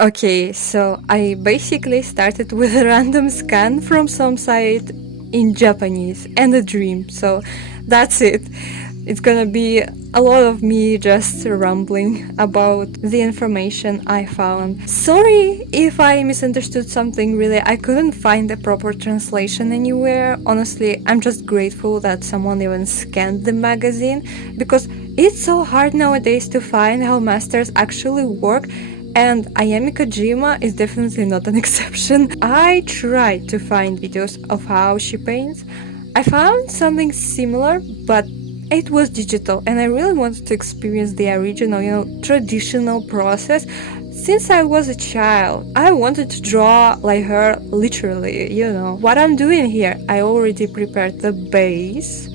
Okay, so I basically started with a random scan from some site in Japanese and a dream. So that's it. It's gonna be a lot of me just rambling about the information I found. Sorry if I misunderstood something, really. I couldn't find a proper translation anywhere. Honestly, I'm just grateful that someone even scanned the magazine because it's so hard nowadays to find how masters actually work, and Ayami Kojima is definitely not an exception. I tried to find videos of how she paints. I found something similar, but it was digital, and I really wanted to experience the original, traditional process. Since I was a child, I wanted to draw like her, literally. What I'm doing here, I already prepared the base.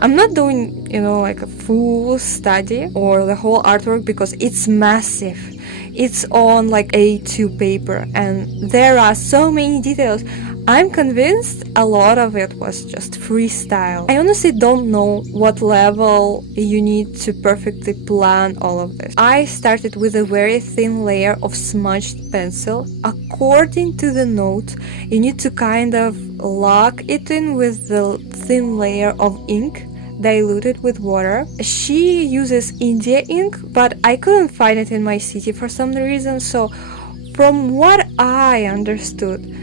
I'm not doing, like a full study or the whole artwork because it's massive. It's on like A2 paper and there are so many details. I'm convinced a lot of it was just freestyle. I honestly don't know what level you need to perfectly plan all of this. I started with a very thin layer of smudged pencil. According to the note, you need to kind of lock it in with the thin layer of ink diluted with water. She uses India ink, but I couldn't find it in my city for some reason, so from what I understood,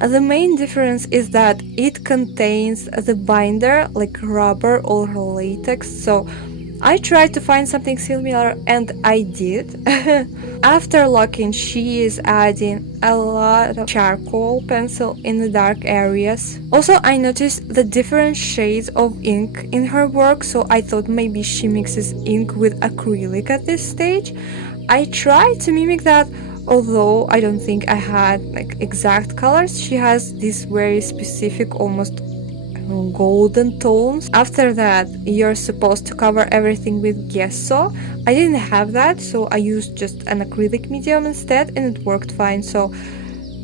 the main difference is that it contains the binder like rubber or latex, so I tried to find something similar and I did. After locking, she is adding a lot of charcoal pencil in the dark areas. Also, I noticed the different shades of ink in her work, so I thought maybe she mixes ink with acrylic at this stage. I tried to mimic that, although I don't think I had like exact colors. She has this very specific, almost golden tones. After that, you're supposed to cover everything with gesso. I didn't have that, so I used just an acrylic medium instead, and it worked fine. So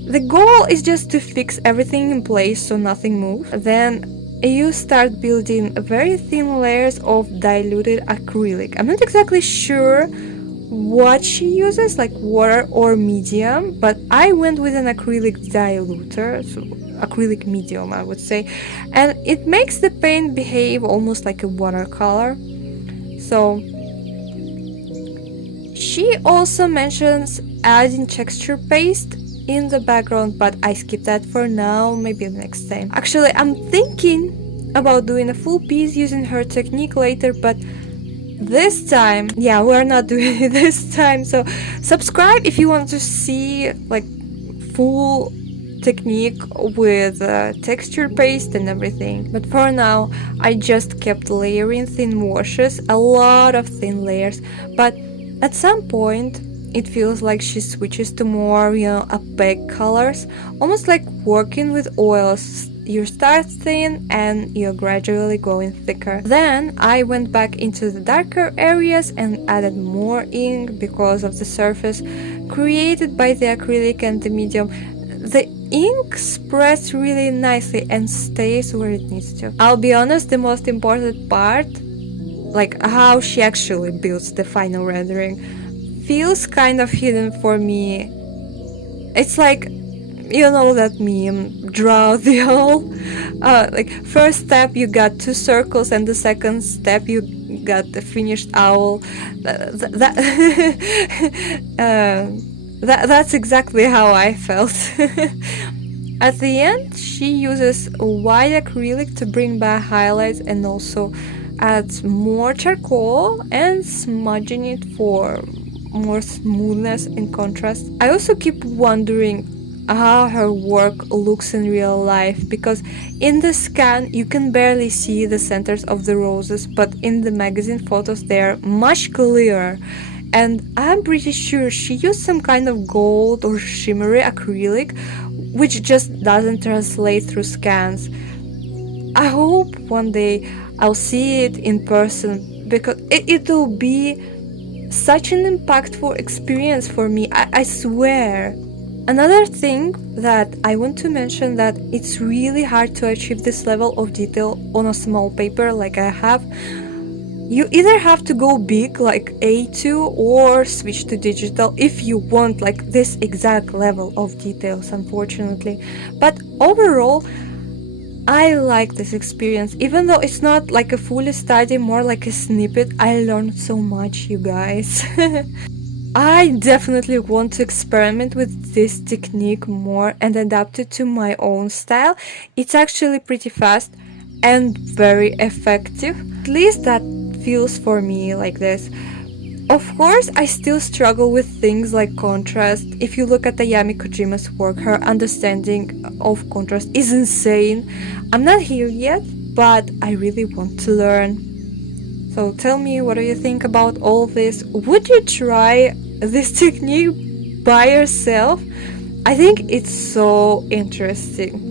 the goal is just to fix everything in place so nothing moves. Then you start building very thin layers of diluted acrylic. I'm not exactly sure what she uses, like water or medium, but I went with an acrylic diluter, so acrylic medium I would say, and it makes the paint behave almost like a watercolor. So she also mentions adding texture paste in the background, but I skipped that for now, maybe next time. Actually, I'm thinking about doing a full piece using her technique later, but this time, yeah, we're not doing it this time. So subscribe if you want to see like full technique with texture paste and everything. But for now, I just kept layering thin washes, a lot of thin layers. But at some point, it feels like she switches to more, opaque colors, almost like working with oils. You start thin and you're gradually going thicker. Then I went back into the darker areas and added more ink because of the surface created by the acrylic and the medium. The ink spreads really nicely and stays where it needs to. I'll be honest, the most important part, like how she actually builds the final rendering, feels kind of hidden for me. It's like, that meme, draw the owl. Like first step you got 2 circles and the second step you got the finished owl. That's exactly how I felt. At the end, she uses white acrylic to bring back highlights and also adds more charcoal and smudging it for more smoothness and contrast. I also keep wondering how her work looks in real life, because in the scan you can barely see the centers of the roses, but in the magazine photos they're much clearer. And I'm pretty sure she used some kind of gold or shimmery acrylic, which just doesn't translate through scans. I hope one day I'll see it in person, because it will be such an impactful experience for me, I swear. Another thing that I want to mention, that it's really hard to achieve this level of detail on a small paper like I have. You either have to go big like A2 or switch to digital if you want like this exact level of details, unfortunately. But overall, I like this experience. Even though it's not like a full study, more like a snippet, I learned so much, you guys. I definitely want to experiment with this technique more and adapt it to my own style. It's actually pretty fast and very effective. At least that feels for me like this. Of course, I still struggle with things like contrast. If you look at Ayami Kojima's work, her understanding of contrast is insane. I'm not here yet, but I really want to learn. So tell me, what do you think about all this? Would you try this technique by yourself? I think it's so interesting.